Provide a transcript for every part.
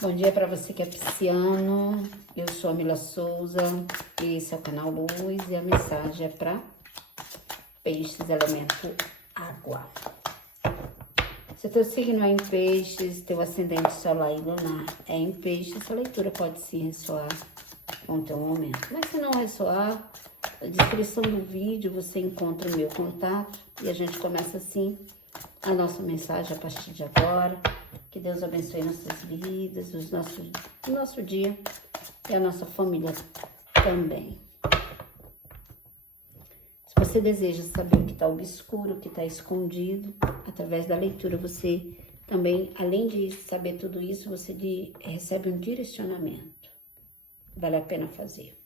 Bom dia para você que é pisciano. Eu sou a Mila Souza e esse é o canal Luz e a mensagem é para peixes, elemento água. Se teu signo é em peixes, teu ascendente solar e lunar é em peixes, essa leitura pode sim ressoar com o teu momento. Mas se não ressoar, na descrição do vídeo você encontra o meu contato e a gente começa assim a nossa mensagem a partir de agora. Que Deus abençoe nossas vidas, o nosso dia e a nossa família também. Se você deseja saber o que está obscuro, o que está escondido, através da leitura você também, além de saber tudo isso, você recebe um direcionamento. Vale a pena fazer.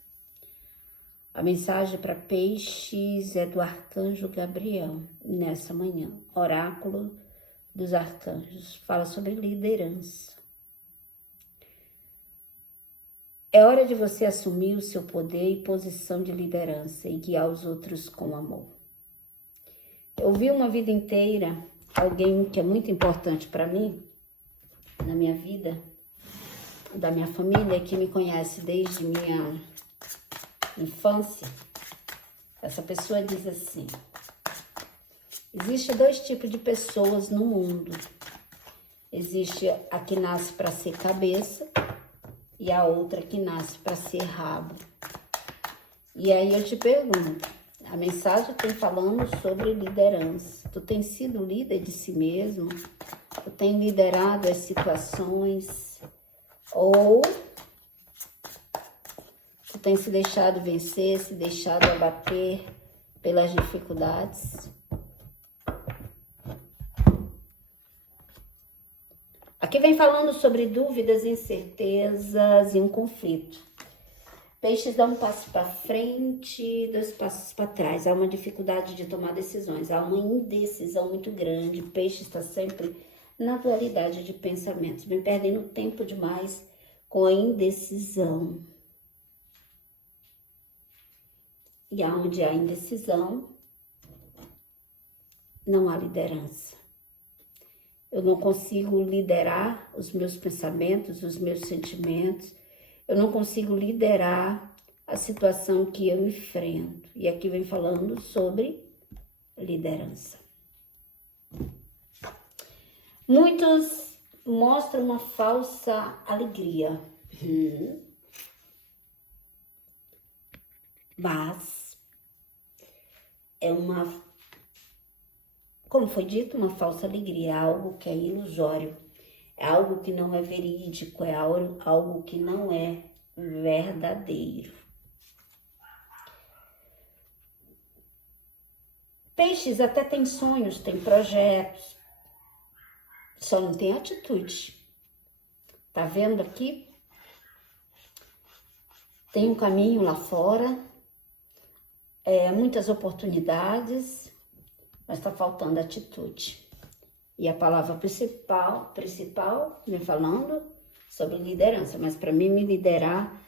A mensagem para peixes é do Arcanjo Gabriel, nessa manhã. Oráculo dos arcanjos, fala sobre liderança. É hora de você assumir o seu poder e posição de liderança e guiar os outros com amor. Eu vi uma vida inteira alguém que é muito importante para mim, na minha vida, da minha família, que me conhece desde minha infância. Essa pessoa diz assim: existe dois tipos de pessoas no mundo. Existe a que nasce para ser cabeça e a outra que nasce para ser rabo. E aí eu te pergunto, a mensagem tem falando sobre liderança. Tu tem sido líder de si mesmo? Tu tem liderado as situações? Ou tu tem se deixado vencer, se deixado abater pelas dificuldades? Aqui vem falando sobre dúvidas, incertezas e um conflito. Peixes dão um passo para frente, 2 passos para trás. Há uma dificuldade de tomar decisões, há uma indecisão muito grande. Peixe está sempre na dualidade de pensamentos, vem perdendo tempo demais com a indecisão. E onde há indecisão, não há liderança. Eu não consigo liderar os meus pensamentos, os meus sentimentos. Eu não consigo liderar a situação que eu enfrento. E aqui vem falando sobre liderança. Muitos mostram uma falsa alegria. Mas é como foi dito, uma falsa alegria, é algo que é ilusório, é algo que não é verídico, é algo que não é verdadeiro. Peixes até têm sonhos, têm projetos, só não tem atitude. Tá vendo aqui? Tem um caminho lá fora, muitas oportunidades, mas tá faltando atitude. E a palavra principal vem falando sobre liderança. Mas para mim me liderar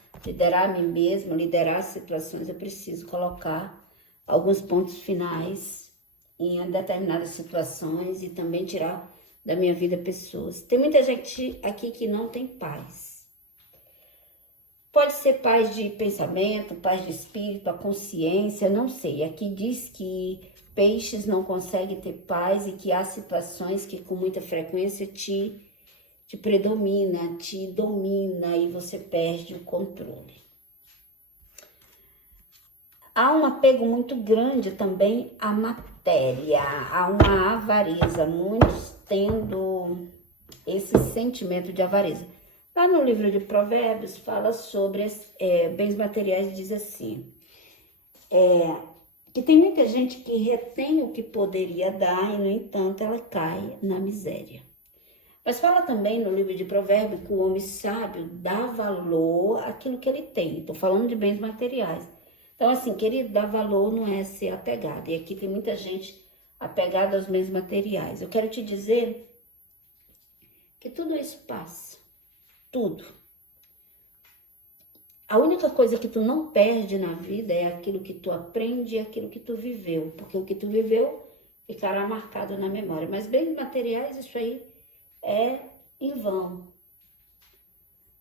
a mim mesma, liderar as situações, eu preciso colocar alguns pontos finais em determinadas situações e também tirar da minha vida pessoas. Tem muita gente aqui que não tem paz. Pode ser paz de pensamento, paz de espírito, a consciência, não sei. Aqui diz que peixes não conseguem ter paz e que há situações que com muita frequência te predomina, te domina e você perde o controle. Há um apego muito grande também à matéria, há uma avareza, muitos tendo esse sentimento de avareza. Lá no livro de Provérbios fala sobre bens materiais, diz assim, que tem muita gente que retém o que poderia dar e, no entanto, ela cai na miséria. Mas fala também no livro de Provérbios que o homem sábio dá valor àquilo que ele tem. Estou falando de bens materiais. Então, assim, querido, dar valor não é ser apegado. E aqui tem muita gente apegada aos bens materiais. Eu quero te dizer que tudo isso passa. Tudo. A única coisa que tu não perde na vida é aquilo que tu aprende e aquilo que tu viveu. Porque o que tu viveu ficará marcado na memória. Mas bens materiais, isso aí é em vão.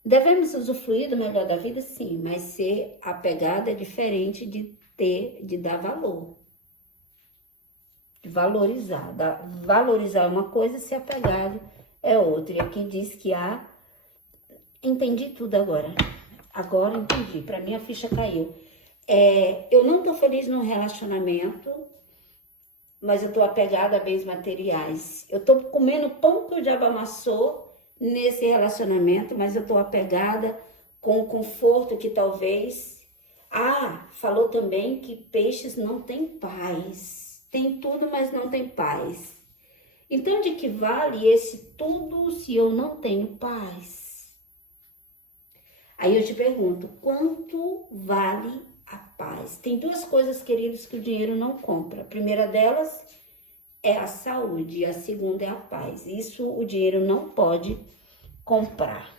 Devemos usufruir do melhor da vida, sim, mas ser apegado é diferente de dar valor, de valorizar. Valorizar uma coisa e ser apegado é outra. E aqui diz que entendi tudo agora. Agora entendi. Para mim a ficha caiu. Eu não tô feliz num relacionamento, mas eu tô apegada a bens materiais. Eu tô comendo pão que o diabo amassou nesse relacionamento, mas eu tô apegada com o conforto que talvez... falou também que peixes não têm paz. Tem tudo, mas não tem paz. Então, de que vale esse tudo se eu não tenho paz? Aí eu te pergunto, quanto vale a paz? Tem duas coisas, queridos, que o dinheiro não compra. A primeira delas é a saúde e a segunda é a paz. Isso o dinheiro não pode comprar.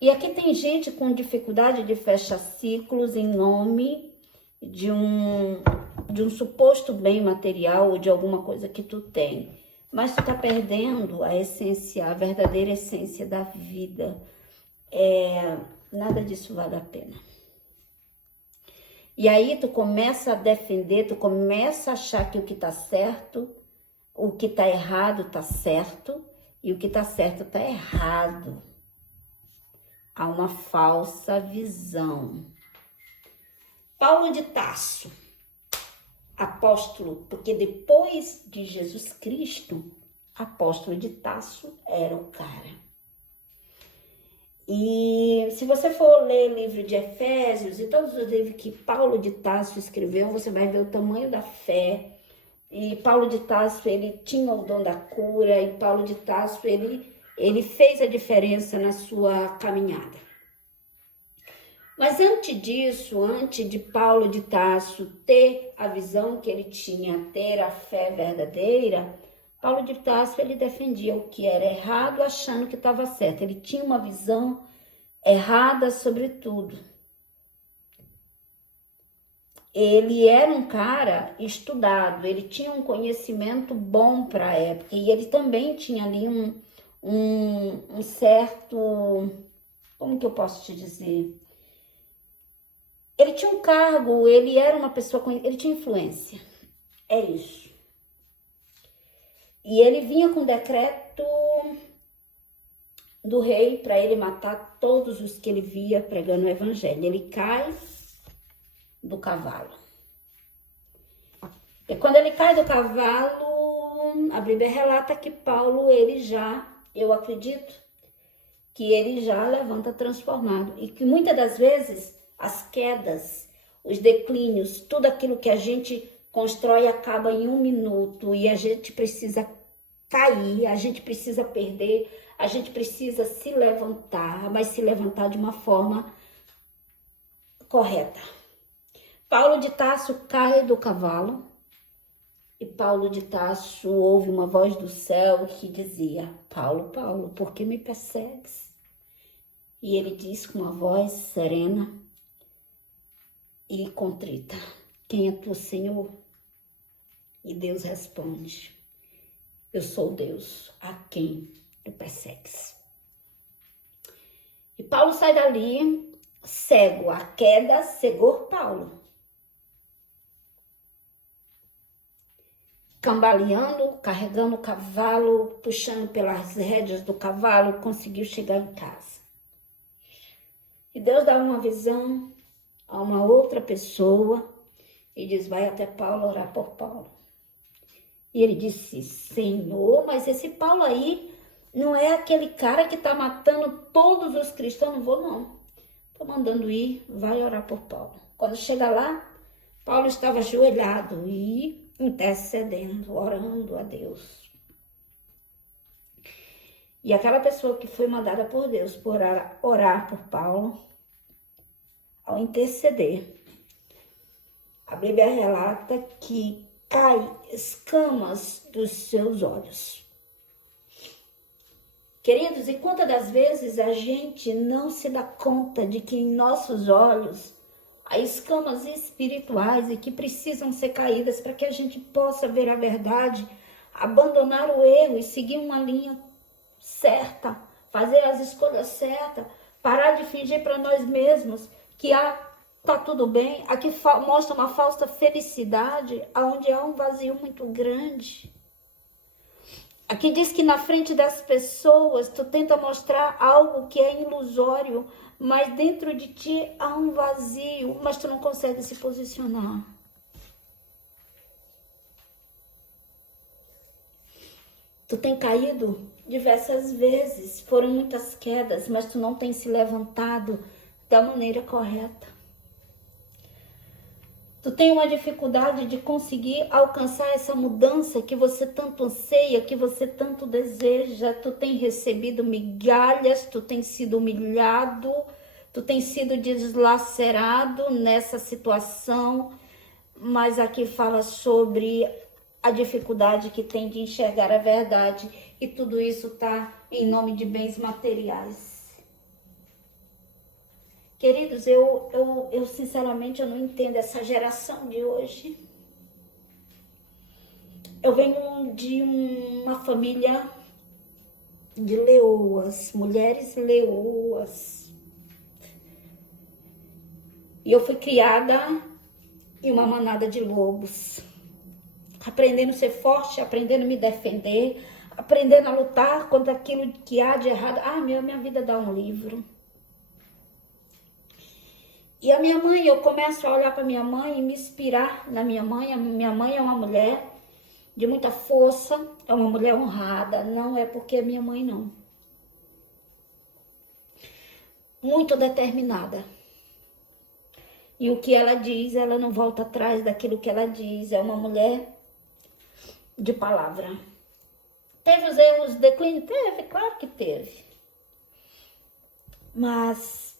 E aqui tem gente com dificuldade de fechar ciclos em nome de um suposto bem material ou de alguma coisa que tu tem. Mas tu tá perdendo a essência, a verdadeira essência da vida. Nada disso vale a pena. E aí tu começa a defender, tu começa a achar que o que tá certo, o que tá errado tá certo e o que tá certo tá errado. Há uma falsa visão. Paulo de Tarso, apóstolo, porque depois de Jesus Cristo, apóstolo de Tarso era o cara. E se você for ler o livro de Efésios e todos os livros que Paulo de Tarso escreveu, você vai ver o tamanho da fé. E Paulo de Tarso, ele tinha o dom da cura, e Paulo de Tarso, ele fez a diferença na sua caminhada. Mas antes disso, antes de Paulo de Tarso ter a visão que ele tinha, ter a fé verdadeira, Paulo de Tarso, ele defendia o que era errado, achando que estava certo. Ele tinha uma visão errada sobre tudo. Ele era um cara estudado, ele tinha um conhecimento bom para a época. E ele também tinha ali um certo... Como que eu posso te dizer? Ele tinha um cargo, ele era uma pessoa... Ele tinha influência. É isso. E ele vinha com decreto do rei para ele matar todos os que ele via pregando o evangelho. Ele cai do cavalo. E quando ele cai do cavalo, a Bíblia relata que Paulo, eu acredito, que ele já levanta transformado. E que muitas das vezes as quedas, os declínios, tudo aquilo que a gente constrói acaba em 1 minuto e a gente precisa cair, a gente precisa perder, a gente precisa se levantar, mas se levantar de uma forma correta. Paulo de Tarso cai do cavalo e Paulo de Tarso ouve uma voz do céu que dizia: Paulo, Paulo, por que me persegues? E ele diz com uma voz serena e contrita: quem é tu, Senhor? E Deus responde: eu sou Deus, a quem tu persegues. E Paulo sai dali cego, a queda cegou Paulo. Cambaleando, carregando o cavalo, puxando pelas rédeas do cavalo, conseguiu chegar em casa. E Deus dá uma visão a uma outra pessoa e diz: vai até Paulo orar por Paulo. E ele disse: Senhor, mas esse Paulo aí não é aquele cara que está matando todos os cristãos? Não vou, não. Estou mandando ir, vai orar por Paulo. Quando chega lá, Paulo estava ajoelhado e intercedendo, orando a Deus. E aquela pessoa que foi mandada por Deus por orar por Paulo, ao interceder, a Bíblia relata que cai escamas dos seus olhos. Queridos, e quantas das vezes a gente não se dá conta de que em nossos olhos há escamas espirituais e que precisam ser caídas para que a gente possa ver a verdade, abandonar o erro e seguir uma linha certa, fazer as escolhas certas, parar de fingir para nós mesmos que tá tudo bem. Aqui mostra uma falsa felicidade, onde há um vazio muito grande. Aqui diz que na frente das pessoas tu tenta mostrar algo que é ilusório, mas dentro de ti há um vazio, mas tu não consegue se posicionar. Tu tem caído diversas vezes, foram muitas quedas, mas tu não tem se levantado da maneira correta. Tu tem uma dificuldade de conseguir alcançar essa mudança que você tanto anseia, que você tanto deseja. Tu tem recebido migalhas, tu tem sido humilhado, tu tem sido deslacerado nessa situação. Mas aqui fala sobre a dificuldade que tem de enxergar a verdade. E tudo isso tá em nome de bens materiais. Queridos, eu sinceramente eu não entendo essa geração de hoje. Eu venho de uma família de leoas, mulheres leoas. E eu fui criada em uma manada de lobos. Aprendendo a ser forte, aprendendo a me defender, aprendendo a lutar contra aquilo que há de errado. Minha vida dá um livro. E a minha mãe, eu começo a olhar para minha mãe e me inspirar na minha mãe. A minha mãe é uma mulher de muita força, é uma mulher honrada. Não é porque é minha mãe, não. Muito determinada. E o que ela diz, ela não volta atrás daquilo que ela diz. É uma mulher de palavra. Teve os erros, declínio? Teve, claro que teve. Mas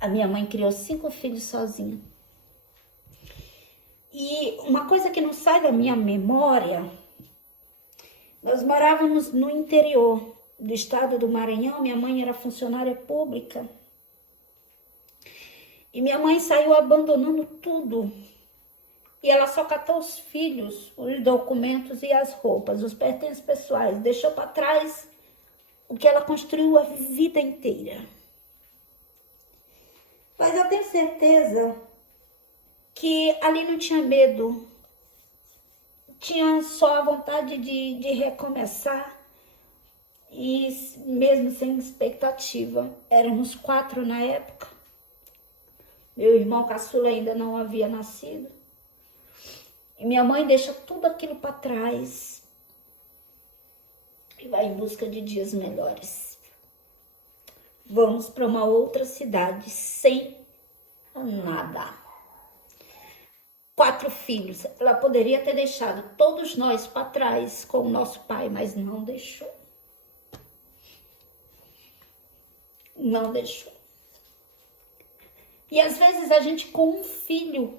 a minha mãe criou 5 filhos sozinha. E uma coisa que não sai da minha memória, nós morávamos no interior do estado do Maranhão, minha mãe era funcionária pública. E minha mãe saiu abandonando tudo. E ela só catou os filhos, os documentos e as roupas, os pertences pessoais. Deixou para trás o que ela construiu a vida inteira. Mas eu tenho certeza que ali não tinha medo. Tinha só a vontade de recomeçar. E mesmo sem expectativa. Éramos 4 na época. Meu irmão caçula ainda não havia nascido. E minha mãe deixa tudo aquilo para trás e vai em busca de dias melhores. Vamos para uma outra cidade sem nada. 4 filhos. Ela poderia ter deixado todos nós para trás com o nosso pai, mas não deixou. Não deixou. E às vezes a gente com um filho,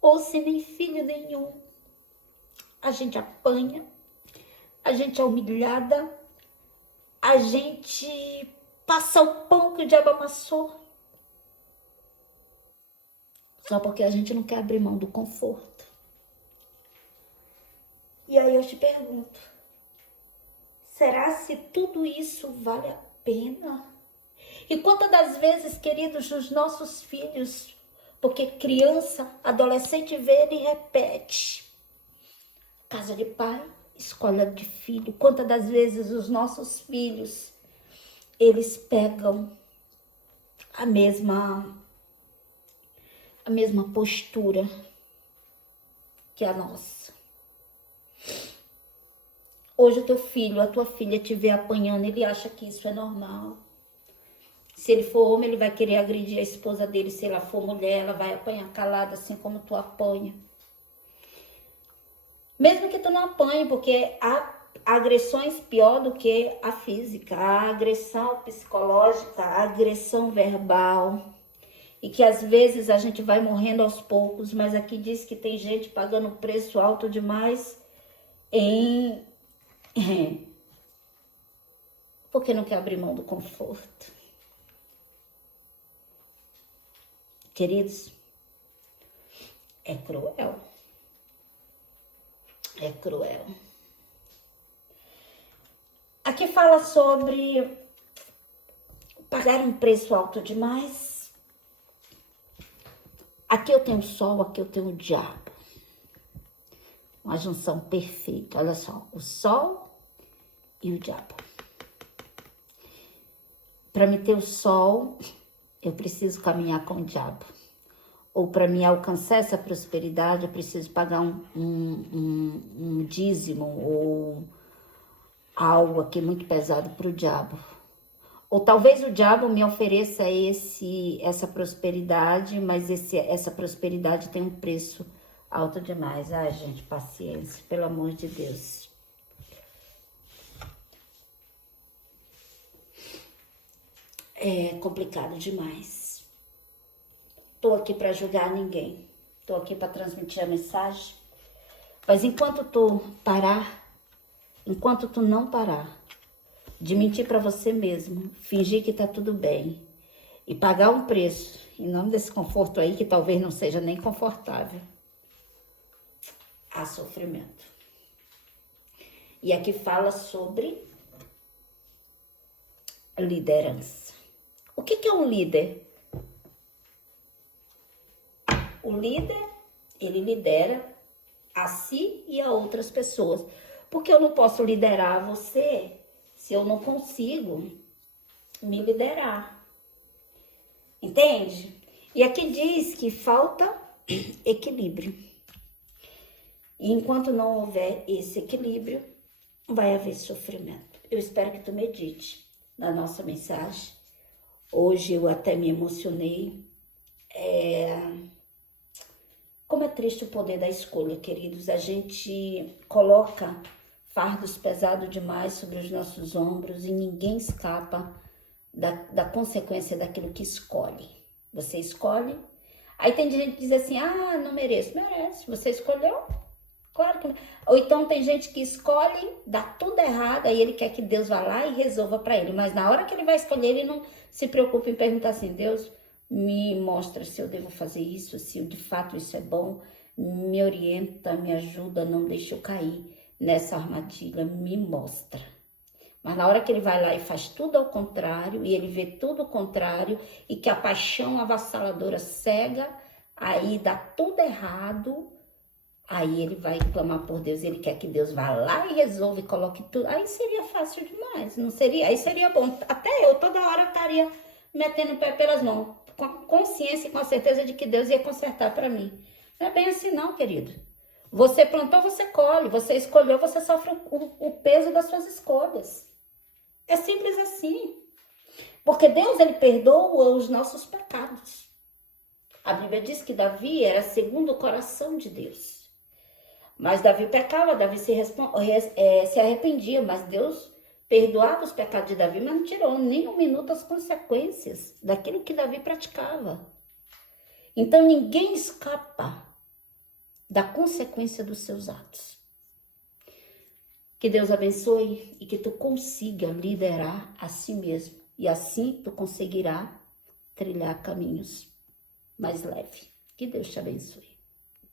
ou sem nem filho nenhum, a gente apanha, a gente é humilhada, a gente passa o pão que o diabo amassou, só porque a gente não quer abrir mão do conforto. E aí eu te pergunto, será se tudo isso vale a pena? E quantas das vezes, queridos, os nossos filhos, porque criança, adolescente vê e repete. Casa de pai, escola de filho. Quantas das vezes os nossos filhos, eles pegam a mesma postura que a nossa. Hoje o teu filho, a tua filha te vê apanhando, ele acha que isso é normal. Se ele for homem, ele vai querer agredir a esposa dele. Se ela for mulher, ela vai apanhar calada, assim como tu apanha. Mesmo que tu não apanhe, porque há agressões pior do que a física. A agressão psicológica, a agressão verbal. E que às vezes a gente vai morrendo aos poucos. Mas aqui diz que tem gente pagando preço alto demais porque não quer abrir mão do conforto. Queridos, é cruel. É cruel. Aqui fala sobre pagar um preço alto demais. Aqui eu tenho o sol, aqui eu tenho o diabo. Uma junção perfeita. Olha só, o sol e o diabo. Para me ter o sol, eu preciso caminhar com o diabo. Ou para me alcançar essa prosperidade, eu preciso pagar um dízimo ou algo aqui muito pesado para o diabo. Ou talvez o diabo me ofereça essa prosperidade, mas essa prosperidade tem um preço alto demais. Ai, gente, paciência, pelo amor de Deus. É complicado demais. Tô aqui para julgar ninguém. Tô aqui para transmitir a mensagem. Mas enquanto tu não parar de mentir para você mesmo, fingir que tá tudo bem e pagar um preço em nome desse conforto aí que talvez não seja nem confortável, há sofrimento. E aqui fala sobre liderança. O que é um líder? O líder, ele lidera a si e a outras pessoas. Porque eu não posso liderar você se eu não consigo me liderar. Entende? E aqui diz que falta equilíbrio. E enquanto não houver esse equilíbrio, vai haver sofrimento. Eu espero que tu medite na nossa mensagem. Hoje eu até me emocionei. Como é triste o poder da escolha, queridos. A gente coloca fardos pesados demais sobre os nossos ombros e ninguém escapa da consequência daquilo que escolhe. Você escolhe. Aí tem gente que diz assim, não mereço. Merece, você escolheu. Claro que não. Ou então tem gente que escolhe, dá tudo errado, aí ele quer que Deus vá lá e resolva para ele. Mas na hora que ele vai escolher, ele não se preocupa em perguntar assim, Deus, me mostra se eu devo fazer isso, se de fato isso é bom, me orienta, me ajuda, não deixa eu cair nessa armadilha, me mostra. Mas na hora que ele vai lá e faz tudo ao contrário, e ele vê tudo ao contrário, e que a paixão avassaladora cega, aí dá tudo errado, aí ele vai clamar por Deus, ele quer que Deus vá lá e resolva e coloque tudo. Aí seria fácil demais, não seria? Aí seria bom. Até eu toda hora estaria metendo o pé pelas mãos, com a consciência e com a certeza de que Deus ia consertar para mim. Não é bem assim não, querido. Você plantou, você colhe. Você escolheu, você sofre o peso das suas escolhas. É simples assim. Porque Deus, ele perdoa os nossos pecados. A Bíblia diz que Davi era segundo o coração de Deus. Mas Davi pecava, Davi se arrependia, mas Deus perdoava os pecados de Davi, mas não tirou nem um minuto as consequências daquilo que Davi praticava. Então ninguém escapa da consequência dos seus atos. Que Deus abençoe e que tu consiga liderar a si mesmo. E assim tu conseguirá trilhar caminhos mais leves. Que Deus te abençoe.